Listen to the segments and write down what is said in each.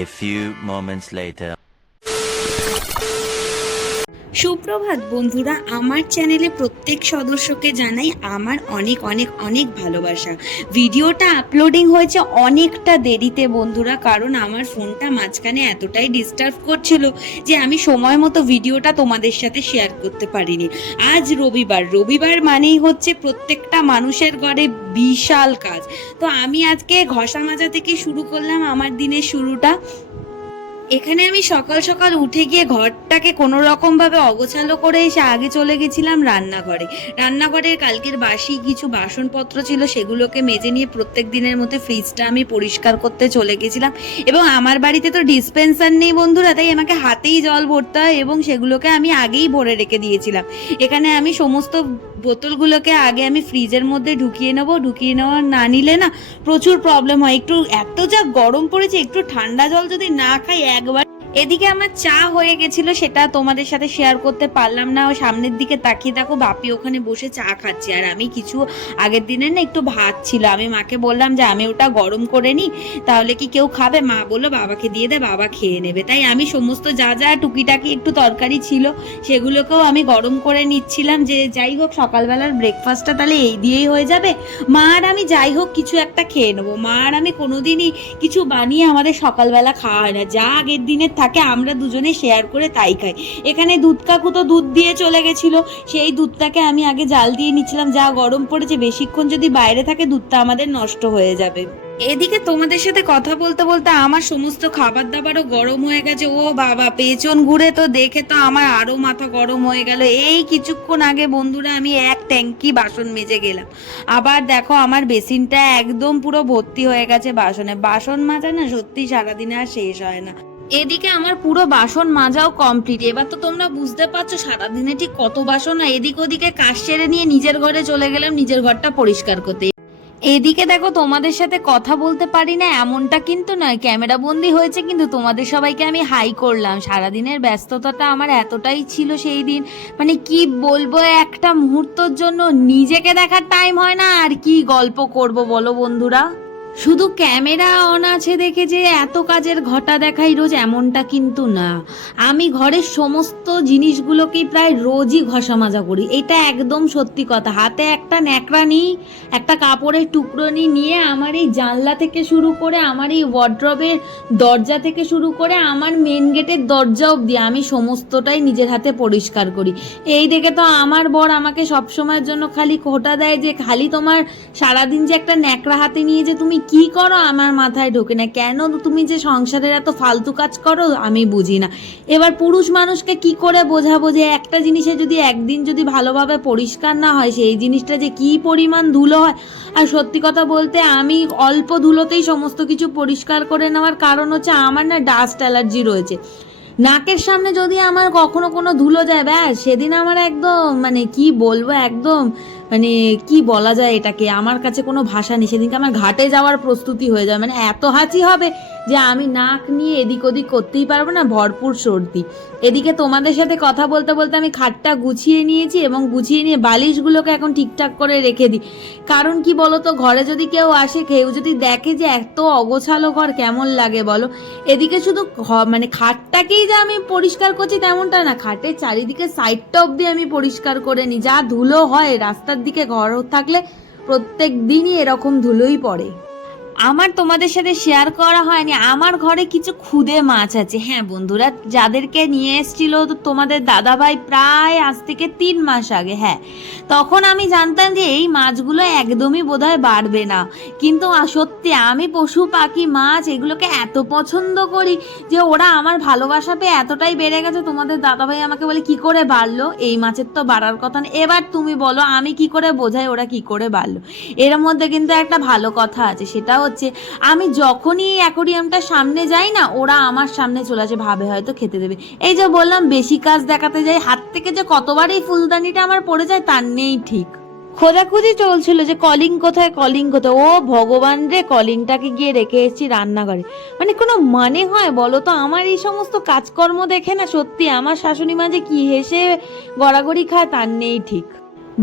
A few moments later. সুপ্রভাত বন্ধুরা, আমার চ্যানেলে প্রত্যেক সদস্যকে জানাই আমার অনেক অনেক অনেক ভালোবাসা। ভিডিওটা আপলোডিং হয়েছে অনেকটা দেরিতে বন্ধুরা, কারণ আমার ফোনটা মাঝখানে এতটাই ডিস্টার্ব করছিল যে আমি সময় মতো ভিডিওটা তোমাদের সাথে শেয়ার করতে পারিনি। আজ রবিবার মানেই হচ্ছে প্রত্যেকটা মানুষের ঘরে বিশাল কাজ। তো আমি আজকে ঘষা মাজা থেকে শুরু করলাম আমার দিনের শুরুটা। এখানে আমি সকাল সকাল উঠে গিয়ে ঘরটাকে কোনো রকম ভাবে অগোছালো করে এসে আগে চলে গেছিলাম রান্নাঘরের কালকের বাসি কিছু বাসনপত্র ছিল, সেগুলোকে মেজে নিয়ে প্রত্যেক দিনের মধ্যে ফ্রিজটা আমি পরিষ্কার করতে চলে গেছিলাম। এবং আমার বাড়িতে তো ডিসপেন্সার নেই বন্ধুরা, তাই আমাকে হাতেই জল ভরতে হয় এবং সেগুলোকে আমি আগেই ভরে রেখে দিয়েছিলাম। এখানে আমি সমস্ত বোতলগুলোকে আগে আমি ফ্রিজের মধ্যে ঢুকিয়ে নেওয়া না নিলে না প্রচুর প্রবলেম হয়। এত যা গরম পড়েছে, একটু ঠান্ডা জল যদি না খাই একবার। এদিকে আমার চা হয়ে গেছিল, সেটা তোমাদের সাথে শেয়ার করতে পারলাম না। সামনের দিকে তাকিয়ে দেখো বাপি ওখানে বসে চা খাচ্ছে, আর আমি কিছু আগের দিনের না একটু ভাত ছিল, আমি মাকে বললাম যে আমি ওটা গরম করে নিই, তাহলে কি কেউ খাবে? মা বললো বাবাকে দিয়ে দে, বাবা খেয়ে নেবে। তাই আমি সমস্ত যা যা টুকিটাকি একটু তরকারি ছিল সেগুলোকেও আমি গরম করে নিচ্ছিলাম, যে যাই হোক সকালবেলার ব্রেকফাস্টটা তাহলে এই দিয়েই হয়ে যাবে। মা আর আমি যাই হোক কিছু একটা খেয়ে নেবো। মা আর আমি কোনোদিনই কিছু বানিয়ে আমাদের সকালবেলা খাওয়া হয় না, যা আগের দিনের থাকে আমরা দুজনে শেয়ার করে তাই খাই। এখানে দুধ কাকু তো দুধ দিয়ে চলে গেছিল, সেই দুধটাকে আমি আগে জাল দিয়ে নিচ্ছিলাম। যা গরম পড়েছে, বেশিক্ষণ যদি বাইরে থাকে দুধটা আমাদের নষ্ট হয়ে যাবে। এদিকে তোমাদের সাথে কথা বলতে বলতে আমার সমস্ত খাবার দাবারও গরম হয়ে গেছে। ও বাবা, পেছন ঘুরে তো দেখে তো আমার আরো মাথা গরম হয়ে গেল। এই কিছুক্ষণ আগে বন্ধুরা আমি এক ট্যাঙ্কি বাসন মেজে গেলাম, আবার দেখো আমার বেসিনটা একদম পুরো ভর্তি হয়ে গেছে বাসনে। বাসন মাজা না সত্যি সারাদিনে আর শেষ হয় না। এদিকে আমার পুরো বাসন মাজাও কমপ্লিট। এবার তো তোমরা বুঝতে পারছো সারাদিনে ঠিক কত বাসন। না এদিক ওদিকে কাজ সেরে নিয়ে নিজের ঘরে চলে গেলাম নিজের ঘরটা পরিষ্কার করতে। এদিকে দেখো তোমাদের সাথে কথা বলতে পারি না এমনটা কিন্তু নয়, ক্যামেরা বন্দি হয়েছে, কিন্তু তোমাদের সবাইকে আমি হাই করলাম। সারাদিনের ব্যস্ততাটা আমার এতটাই ছিল সেই দিন, মানে কি বলবো, একটা মুহূর্তের জন্য নিজেকে দেখার টাইম হয় না। আর কি গল্প করব বলো বন্ধুরা। শুধু ক্যামেরা অন আছে দেখে যে এত কাজের ঘটা দেখাই রোজ এমনটা কিন্তু না। আমি ঘরের সমস্ত জিনিসগুলোকেই প্রায় রোজই ঘষা মাজা করি, এটা একদম সত্যি কথা। হাতে একটা ন্যাকড়া নিই, একটা কাপড়ের টুকরো নিয়ে আমার এই জানলা থেকে শুরু করে আমার এই ওয়ার্ড্রবের দরজা থেকে শুরু করে আমার মেন গেটের দরজা অবধি আমি সমস্তটাই নিজের হাতে পরিষ্কার করি। এই দেখে তো আমার বর আমাকে সবসময়ের জন্য খালি খোঁটা দেয় যে খালি তোমার সারাদিন যে একটা ন্যাকড়া হাতে নিয়ে যে তুমি কি করো আমার মাথায় ঢোকে না। কেন তুমি যে সংসারের এত ফালতু কাজ করো আমি বুঝি না। এবার পুরুষ মানুষকে কি করে বোঝাবো যে একটা জিনিসে যদি একদিন যদি ভালোভাবে পরিষ্কার না হয় সেই জিনিসটা যে কি পরিমাণ ধুলো হয়। আর সত্যি কথা বলতে আমি অল্প ধুলোতেই সমস্ত কিছু পরিষ্কার করে নেওয়ার কারণ হচ্ছে আমার না ডাস্ট অ্যালার্জি রয়েছে। নাকের সামনে যদি আমার কখনো কোনো ধুলো যায় ব্যাস সেদিন আমার একদম মানে কি বলবো, একদম মানে কি বলা যায় এটাকে, আমার কাছে কোনো ভাষা নেই। সেদিনকে আমার ঘাটে যাওয়ার প্রস্তুতি হয়ে যায়, মানে এত হাঁচি হবে যে আমি নাক নিয়ে এদিক ওদিক করতেই পারবো না, ভরপুর সর্দি। এদিকে তোমাদের সাথে কথা বলতে বলতে আমি খাটটা গুছিয়ে নিয়েছি এবং গুছিয়ে নিয়ে বালিশগুলোকে এখন ঠিকঠাক করে রেখে দিই। কারণ কি বলো তো, ঘরে যদি কেউ আসে, কেউ যদি দেখে যে এত অগোছালো ঘর কেমন লাগে বলো। এদিকে শুধু মানে খাটটাকেই যে আমি পরিষ্কার করছি তেমনটা না, খাটের চারিদিকে সাইডটা অবধি আমি পরিষ্কার করে নিই। যা ধুলো হয় রাস্তার দিকে ঘর থাকলে প্রত্যেক দিনই এরকম ধুলোই পড়ে। আমার তোমাদের সাথে শেয়ার করা হয়নি, আমার ঘরে কিছু খুদে মাছ আছে। হ্যাঁ বন্ধুরা, যাদেরকে নিয়ে এসেছিল তো তোমাদের দাদাভাই প্রায় আজ থেকে 3 মাস আগে, হ্যাঁ তখন আমি জানতাম যে এই মাছগুলো একদমই বোধহয় বাড়বে না। কিন্তু সত্যি আমি পশু পাখি মাছ এগুলোকে এত পছন্দ করি যে ওরা আমার ভালোবাসা পেয়ে এতটাই বেড়ে গেছে। তোমাদের দাদাভাই আমাকে বলে কি করে বাড়লো, এই মাছের তো বাড়ার কথা না। এবার তুমি বলো আমি কি করে বোঝাই ওরা কি করে বাড়লো। এর মধ্যে কিন্তু একটা ভালো কথা আছে, সেটা হচ্ছে আমি যখনই অ্যাকোরিয়ামটা সামনে যাই না ওরা আমার সামনে চলে আসে, ভাবে হয়তো খেতে দেবে। এই যে বললাম বেশি কাজ দেখাতে যাই, হাত থেকে যে কতবার এই ফুলদানিটা আমার পড়ে যায় তার নেই ঠিক। খোঁজাখুঁজি চলছিল যে কলিং কোথায়, কলিং কোথায়। ও ভগবান রে, কলিংটাকে গিয়ে রেখে এসেছি রান্নাঘরে। মানে কোনো মানে হয় বলো তো? আমার এই সমস্ত কাজকর্ম দেখে না সত্যি আমার শাশুড়ি মা যে কি হেসে গড়াগড়ি খায় তার নেই ঠিক।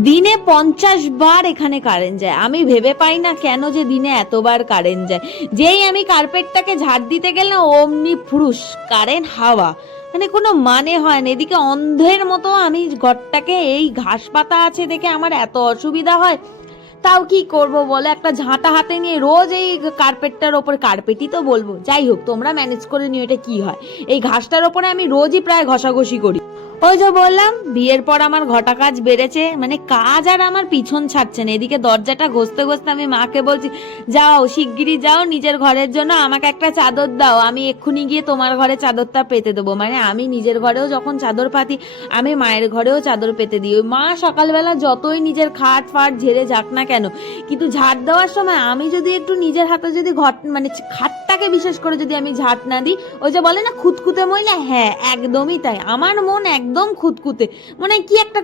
দিনে 50 বার এখানে কারেন্ট যায়, আমি ভেবে পাই না কেন যে দিনে এতবার কারেন্ট যায়। যেই আমি কার্পেটটাকে ঝাড় দিতে গেলাম অমনি ফুরুস কারেন্ট হাওয়া। মানে কোনো মানে হয় না। এদিকে অন্ধের মতো আমি ঘরটাকে, এই ঘাস পাতা আছে দেখে আমার এত অসুবিধা হয়, তাও কি করব বলে, একটা ঝাঁটা হাতে নিয়ে রোজ এই কার্পেটটার ওপর, কার্পেটই তো বলবো, যাই হোক তোমরা ম্যানেজ করে নিও এটা কি হয়, এই ঘাসটার ওপরে আমি রোজই প্রায় ঘষাঘষি করি। ওই যে বললাম বিয়ের পর আমার ঘটা কাজ বেড়েছে, মানে কাজ আর আমার পিছন ছাড়ছে না। এদিকে দরজাটা ঘষতে ঘষতে আমি মাকে বলছি, যাও শিগগিরই যাও নিজের ঘরের জন্য আমাকে একটা চাদর দাও, আমি এক্ষুনি গিয়ে তোমার ঘরে চাদরটা পেতে দেবো। মানে আমি নিজের ঘরেও যখন চাদর পাতি, আমি মায়ের ঘরেও চাদর পেতে দিই। ওই মা সকালবেলা যতই নিজের খাট ফাট ঝেড়ে যাক না কেন, কিন্তু ঝাড় দেওয়ার সময় আমি যদি একটু নিজের হাতে যদি মানে খাটটাকে বিশেষ করে যদি আমি ঝাড় না দিই, ওই যে বলে না খুঁতখুঁতে মহিলা, হ্যাঁ একদমই তাই। আমার মন একদম খুঁতখুঁতে, মনে হয় কি একটা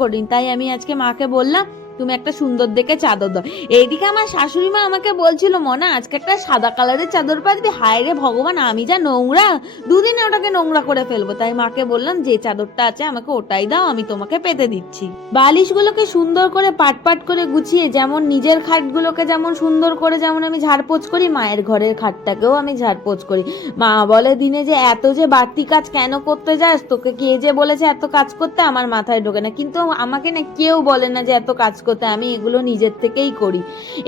করিনি। তাই আমি আজকে মাকে বললাম তুমি একটা সুন্দর দেখে চাদর দাও। এইদিকে আমার শাশুড়ি মা আমাকে বলছিল, মনা আজকে একটা সাদা কালারের চাদর পাতবি। হায় রে ভগবান, আমি যা নোংরা, দুদিনে ওটাকে নোংরা করে ফেলবো। তাই মাকে বললাম যে চাদরটা আছে আমাকে ওটাই দাও, আমি তোমাকে পেতে দিচ্ছি। বালিশগুলোকে সুন্দর করে পাট করে গুছিয়ে, যেমন নিজের খাটগুলোকে যেমন সুন্দর করে যেমন আমি ঝাড়পোছ করি, মায়ের ঘরের খাটটাকেও আমি ঝাড়পোছ করি। মা বলে দিনে যে এত যে বাড়তি কাজ কেন করতে যাস, তোকে কে যে বলেছে এত কাজ করতে, আমার মাথায় ঢোকে না। কিন্তু আমাকে না কেউ বলে না যে এত কাজ করতে, আমি এগুলো নিজের থেকেই করি।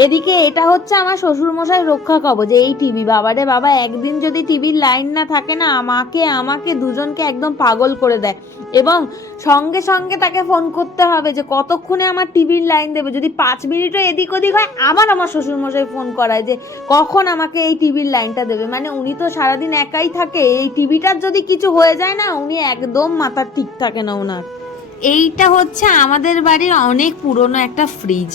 এদিকে এটা হচ্ছে আমার শ্বশুর মশাই রক্ষা কবচ, যে এই টিভি, বাবারে বাবা একদিন যদি টিভির লাইন না থাকে না, আমাকে দুজনকে একদম পাগল করে দেয়। এবং সঙ্গে সঙ্গে তাকে ফোন করতে হবে যে কতক্ষণে আমার টিভির লাইন দেবে। যদি 5 মিনিটও এদিক ওদিক হয়, আমার শ্বশুর মশাই ফোন করায় যে কখন আমাকে এই টিভির লাইনটা দেবে। মানে উনি তো সারাদিন একাই থাকে, এই টিভিটার যদি কিছু হয়ে যায় না, উনি একদম মাথার ঠিক থাকে না ওনার। এইটা হচ্ছে আমাদের বাড়ির অনেক পুরনো একটা ফ্রিজ।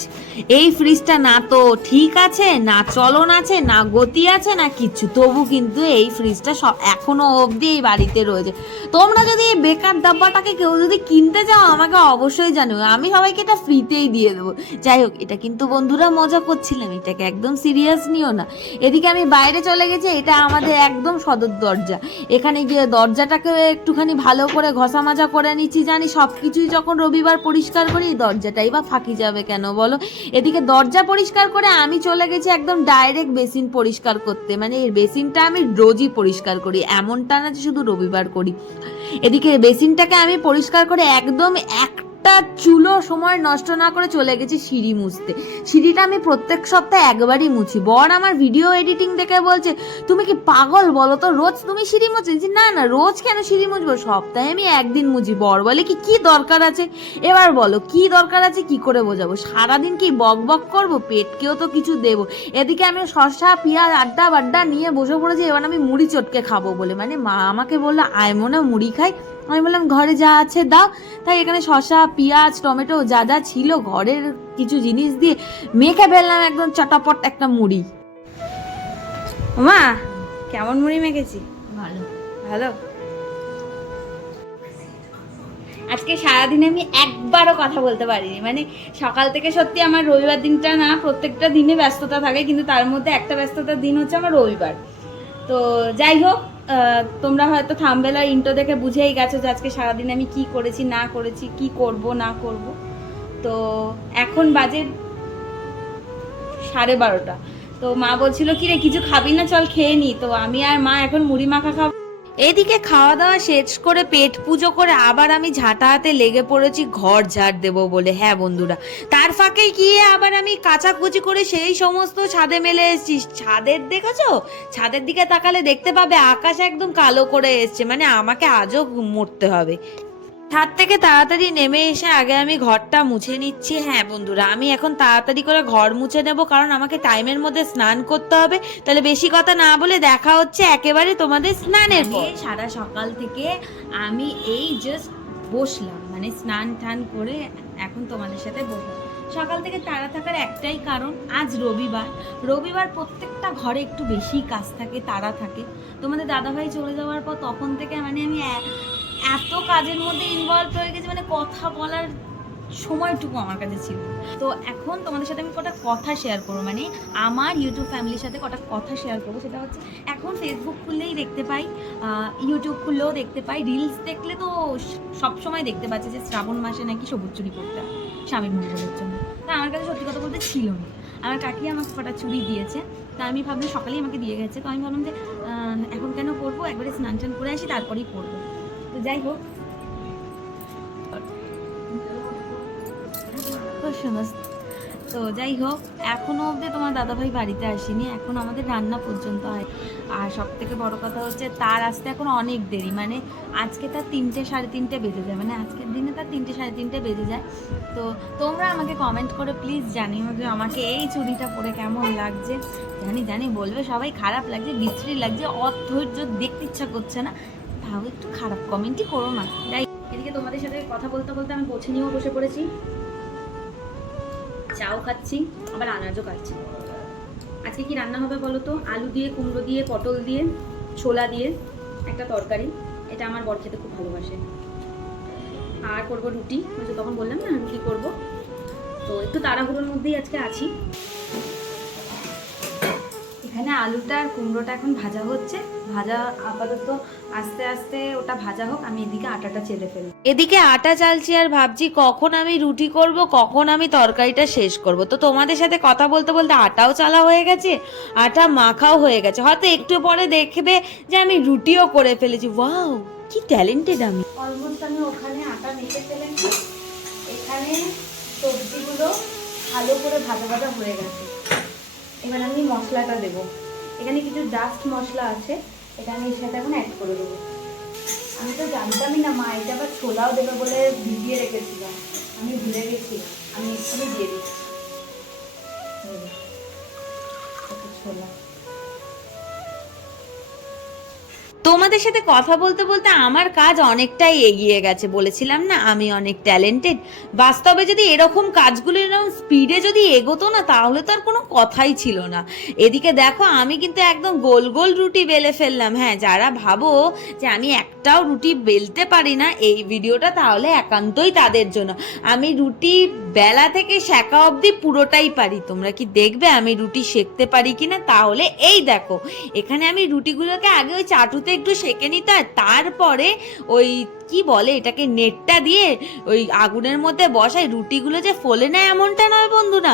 এই ফ্রিজটা না তো ঠিক আছে, না চলন আছে, না গতি আছে, না কিচ্ছু, তবু কিন্তু এই ফ্রিজটা এখনো অবধি এই বাড়িতে রয়েছে। তোমরা যদি এই বেকার ডাব্বাটাকে কেউ যদি কিনতে যাও আমাকে অবশ্যই জানিও, আমি সবাইকে এটা ফ্রিতেই দিয়ে দেবো। যাই হোক, এটা কিন্তু বন্ধুরা মজা করছিলাম, এটাকে একদম সিরিয়াস নিও না। এদিকে আমি বাইরে চলে গেছি, এটা আমাদের একদম সদর দরজা। এখানে গিয়ে দরজাটাকে একটুখানি ভালো করে ঘষা মাজা করে নিচ্ছি। জানি সব কিছুই যখন রবিবার পরিষ্কার করি, দরজাটাই বা ফাঁকি যাবে কেন বলো। এদিকে দরজা পরিষ্কার করে আমি চলে গেছি একদম ডাইরেক্ট বেসিন পরিষ্কার করতে। মানে এই বেসিনটা আমি রোজই পরিষ্কার করি, এমনটা না যে শুধু রবিবার করি। এদিকে বেসিনটাকে আমি পরিষ্কার করে একদম একটা চুলো সময় নষ্ট না করে চলে গেছি সিঁড়ি মুছতে। সিঁড়িটা আমি প্রত্যেক সপ্তাহে একবারই মুছি। বর আমার ভিডিও এডিটিং দেখে বলছে, তুমি কি পাগল বলো তো, রোজ তুমি সিঁড়ি মুছো? না না, রোজ কেন সিঁড়ি মুছবো, সপ্তাহে আমি একদিন মুছি। বর বলে কি দরকার আছে? এবার বলো কি দরকার আছে, কি করে বোঝাবো? সারাদিন কি বক বক করবো, পেটকেও তো কিছু দেবো। এদিকে আমি শসা পেঁয়াজ আড্ডা বাড্ডা নিয়ে বসে পড়েছি, এবার আমি মুড়ি চটকে খাবো বলে। মানে মা আমাকে বললো আয় মনে মুড়ি খাই। আমি বললাম ঘরে যা আছে দাও। তাই এখানে শসা পেঁয়াজ টমেটো যা যা ছিল ঘরের কিছু জিনিস দিয়ে মেখে ফেললাম একদম চটাপট একটা মুড়ি। মা কেমন মুড়ি মেখেছি? ভালো ভালো। আজকে সারাদিনে আমি একবারও কথা বলতে পারিনি। মানে সকাল থেকে সত্যি আমার রবিবার দিনটা না, প্রত্যেকটা দিনে ব্যস্ততা থাকে, কিন্তু তার মধ্যে একটা ব্যস্ততার দিন হচ্ছে আমার রবিবার। তো যাই হোক, তোমরা হয়তো থাম্বনেল আর ইন্ট্রো দেখে বুঝেই গেছো যে আজকে সারাদিন আমি কি করেছি না করেছি, কি করব না করব। তো এখন বাজে 12:30। তো মা বলছিল কি রে কিছু খাবি না, চল খেয়ে নি। তো আমি আর মা এখন মুড়ি মাখা খাবো। এদিকে খাওয়া দাওয়া শেষ করে পেট পুজো করে আবার আমি ঝাঁটা হাতে লেগে পড়েছি ঘর ঝাড় দেবো বলে। হ্যাঁ বন্ধুরা, তার ফাঁকে গিয়ে আবার আমি কাচাকুচি করে সেই সমস্ত ছাদে মেলে এসেছি। ছাদের দেখেছো? ছাদের দিকে তাকালে দেখতে পাবে আকাশ একদম কালো করে এসছে। মানে আমাকে আজও মরতে হবে। ছাদ থেকে তাড়াতাড়ি নেমে এসে আগে আমি ঘরটা মুছে নিচ্ছি। হ্যাঁ বন্ধুরা, আমি এখন তাড়াতাড়ি করে ঘর মুছে নেব, কারণ আমাকে টাইমের মধ্যে স্নান করতে হবে। তাহলে বেশি কথা না বলে দেখা হচ্ছে একেবারে তোমাদের স্নানের পর। সারা সকাল থেকে আমি এই জাস্ট বসলাম, মানে স্নান টান করে এখন তোমাদের সাথে বসলাম। সকাল থেকে তাড়া থাকার একটাই কারণ, আজ রবিবার প্রত্যেকটা ঘরে একটু বেশি কাজ থাকে, তাড়া থাকে। তোমাদের দাদাভাই চলে যাওয়ার পর তখন থেকে মানে আমি এত কাজের মধ্যে ইনভলভ হয়ে গেছি, মানে কথা বলার সময়টুকু আমার কাছে ছিল। তো এখন তোমাদের সাথে আমি কটা কথা শেয়ার করবো, মানে আমার ইউটিউব ফ্যামিলির সাথে কটা কথা শেয়ার করবো। সেটা হচ্ছে এখন ফেসবুক খুললেই দেখতে পাই, ইউটিউব খুললেও দেখতে পাই, রিলস দেখলে তো সব সময় দেখতে পাচ্ছি যে শ্রাবণ মাসে নাকি সবুজ চুরি করতে হয় স্বামীর মঙ্গলের জন্য। তা আমার কাছে সত্যি কথা বলতে ছিল না, আমার কাকি আমাকে কটা চুড়ি দিয়েছে। তা আমি ভাবলাম, সকালেই আমাকে দিয়ে গেছে, তো আমি ভাবলাম যে এখন কেন পরবো, একবারে স্নান টান করে আসি তারপরেই পরবো। তো যাই হোক, তো যাই হোক, এখনো অবধি তোমার দাদাভাই বাড়িতে আসেনি, এখন আমাদের রান্না পর্যন্ত হয়। আর সব থেকে বড় কথা হচ্ছে তার আসতে এখন অনেক দেরি, মানে আজকে তার 3টে সাড়ে 3টে বেজে যায়, মানে আজকের দিনে তার 3টে সাড়ে 3টে বেজে যায়। তো তোমরা আমাকে কমেন্ট করে প্লিজ জানিও যে আমাকে এই চুড়িটা পরে কেমন লাগছে। জানি বলবে সবাই খারাপ লাগছে, বিশ্রী লাগছে, অধৈর্য, দেখতে ইচ্ছা করছে না, তাও একটু খারাপ কমেন্টই করো না। যাই, এদিকে তোমাদের সাথে কথা বলতে বলতে আমি পৌঁছে নিয়েও বসে পড়েছি, চাও খাচ্ছি, আবার আনাজও খাচ্ছি। আজকে কি রান্না হবে বলো তো? আলু দিয়ে, কুমড়ো দিয়ে, পটল দিয়ে, ছোলা দিয়ে একটা তরকারি। এটা আমার বর খেতে খুব ভালোবাসে। আর করবো রুটি, তখন বললাম না রুটি করব। তো একটু তাড়াহুড়োর মধ্যেই আজকে আছি। এখানে আলুটা আর কুমড়োটা এখন ভাজা হচ্ছে, ভাজা আপাতত আস্তে আস্তে ওটা ভাজা হোক, আমি এদিকে আটাটা চেলে ফেলি। এদিকে আটা চালছি আর ভাবছি কখন আমি রুটি করব, কখন আমি তরকারিটা শেষ করব। তো তোমাদের সাথে কথা বলতে বলতে আটাও চালা হয়ে গেছে, আটা মাখাও হয়ে গেছে, হয়তো একটু পরে দেখবে যে আমি রুটিও করে ফেলেছি। ওয়াও, কি ট্যালেন্টেড আমি। অলমোস্ট আমি ওখানে আটা মেখে ফেলেছি, এখানে সবজিগুলো ভালো করে ভাজা ভাজা হয়ে গেছে। এবার আমি মশলাটা দেবো, এখানে কিছু জাস্ট মশলা আছে, এটা আমি এর সাথে এখন অ্যাড করে দেবো। আমি তো জানতামই না মা এটা আবার ছোলাও দেবে বলে ভিজিয়ে রেখেছিলাম, আমি ভুলে গেছিলাম। আমি এক্ষুনি দিয়ে দিচ্ছি ছোলা। তোমাদের সাথে কথা বলতে বলতে আমার কাজ অনেকটাই এগিয়ে গেছে। বলেছিলাম না আমি অনেক ট্যালেন্টেড। বাস্তবে যদি এরকম কাজগুলো এরকম স্পিডে যদি এগোতো না, তাহলে তো আর কোনো কথাই ছিল না। এদিকে দেখো, আমি কিন্তু একদম গোল গোল রুটি বেলে ফেললাম। হ্যাঁ, যারা ভাবো যে আমি একটাও রুটি বেলতে পারি না, এই ভিডিওটা তাহলে একান্তই তাদের জন্য। আমি রুটি বেলা থেকে সেঁকা অবধি পুরোটাই পারি। তোমরা কি দেখবে আমি রুটি সেঁকতে পারি কিনা? তাহলে এই দেখো, এখানে আমি রুটিগুলোকে আগে ওই চাটুতে একটু সেঁকে নিতে হয়, তারপরে ওই কি বলে এটাকে, নেটটা দিয়ে ওই আগুনের মধ্যে বসাই। রুটিগুলো যে ফোলে না এমনটা নয় বন্ধুরা,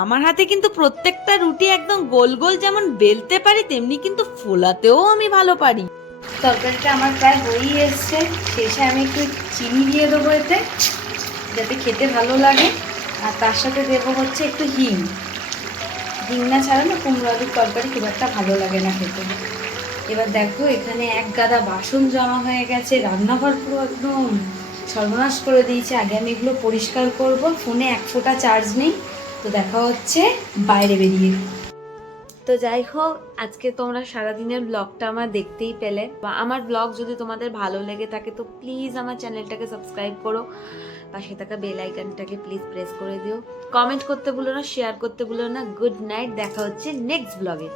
আমার হাতে কিন্তু প্রত্যেকটা রুটি একদম গোল গোল যেমন বেলতে পারি, তেমনি কিন্তু ফোলাতেও আমি ভালো পারি। তরকারিটা আমার প্রায় হয়েই এসছে, শেষে আমি একটু চিনি দিয়ে দেবো এতে, যাতে খেতে ভালো লাগে। আর তার সাথে দেবো হচ্ছে একটু হিং। হিং না ছাড়া না কুমড়ো আলুর তরকারি খুব একটা ভালো লাগে না খেতে। এবার দেখো, এখানে এক গাদা বাসন জমা হয়ে গেছে, রান্নাঘর পুরো একদম সর্বনাশ করে দিয়েছে। আগে আমি এগুলো পরিষ্কার করব। ফোনে 1 ফোঁটা চার্জ নেই, তো দেখা হচ্ছে বাইরে বেরিয়ে। তো যাই হোক, আজকে তোমরা সারাদিনের ব্লগটা আমার দেখতেই পেলে, বা আমার ব্লগ যদি তোমাদের ভালো লেগে থাকে তো প্লিজ আমার চ্যানেলটাকে সাবস্ক্রাইব করো, পাশে থাকা বেল আইকনটাকে প্লিজ প্রেস করে দিও, কমেন্ট করতে ভুলো না, শেয়ার করতে ভুলো না। গুড নাইট, দেখা হচ্ছে নেক্সট ব্লগে।